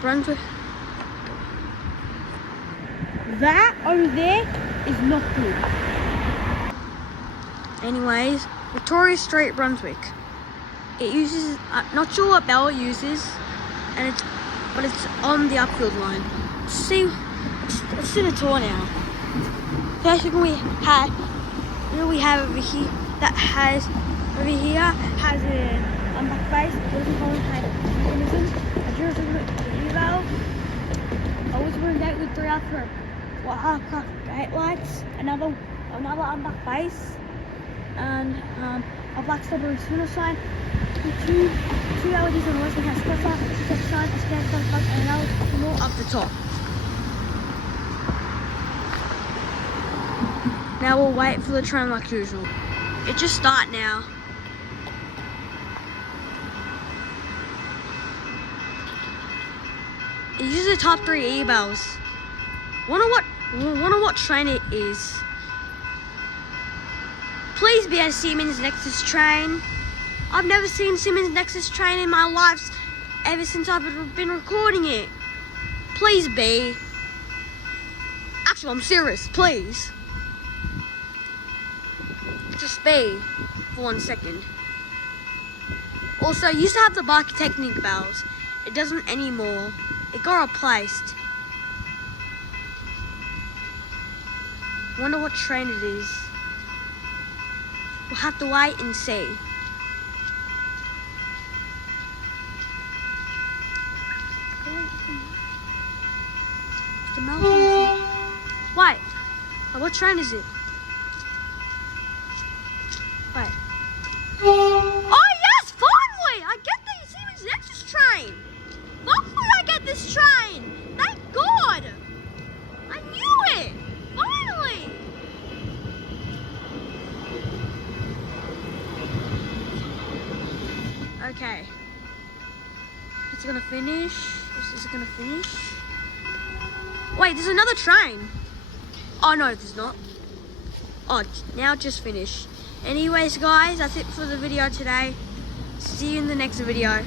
Brunswick. That over there is not good. Anyways, Victoria Street, Brunswick. It uses, not sure what bell it uses, but it's on the upfield line. Let's do the tour now. First thing we have over here has an back base, doesn't hold mechanism, a Jerusalem valve, a whisper gate with 3 after half-cut gate lights, another unback base, and a black stopper signal sign, two LEDs on the western house cluster, step sign, a scan stop and another signal up the top. Now we'll wait for the train like usual. It just started now. It uses the top 3 e-bells. Wonder what train it is. Please be a Siemens Nexus train. I've never seen Siemens Nexus train in my life ever since I've been recording it. Please be. Actually, I'm serious. Please. Just be for 1 second. Also, I used to have the Barkitechnic bells. It doesn't anymore. It got replaced. Wonder what train it is. We'll have to wait and see. The malfunction. Wait. What train is it? Wait. Oh yes, finally! I get the Siemens Nexus train! Finally I get this train! Thank God! I knew it! Finally! Okay. Is it gonna finish? Is it gonna finish? Wait, there's another train! Oh no, there's not. Oh, now it just finished. Anyways guys, that's it for the video today. See you in the next video.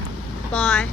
Bye.